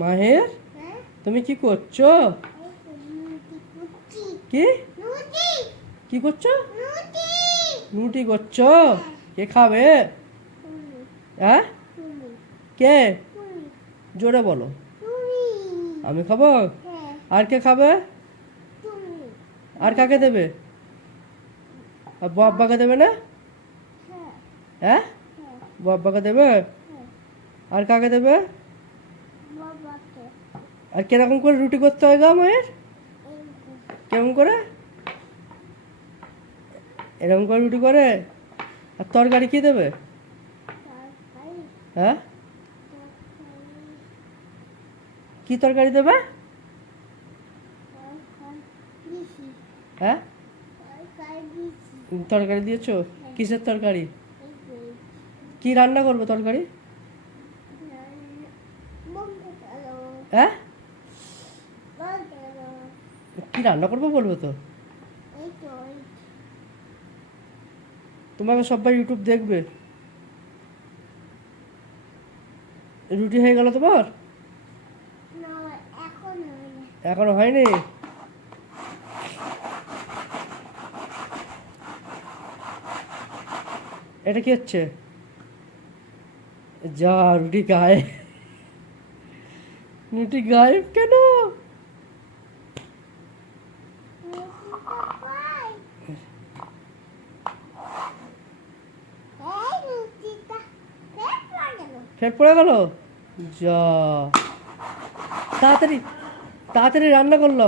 মাহের, তুমি কি করছো? কি কি করছো? রুটি করছো? কে খাবে? হ্যাঁ, কে? জোরে বলো। আমি খাবো। আর কে খাবে? আর কাকে দেবে? আর বাবাকে দেবে না? হ্যাঁ, বাবাকে দেবে। আর কাকে দেবে? আর কিরকম করে রুটি করতে হয় গো মায়ের? কেমন করে? এরকম করে রুটি করে। আর তরকারি কি দেবে? হ্যাঁ, কি তরকারি দেবে? হ্যাঁ, তরকারি দিয়েছো? কিসের তরকারি? কি রান্না করবে তরকারি? হ্যাঁ, কি রান্না করবো বলবো তো? তোমাকে সবাই ইউটিউব দেখবে। রুটি হয়ে গেল তোমার? এখনো হয়নি। এটা কি হচ্ছে? যা, রুটি গায়ে, রুটি গায়েব কেন? ফের পড়ে গেল। যা, তাড়াতাড়ি তাড়াতাড়ি রান্না করলো।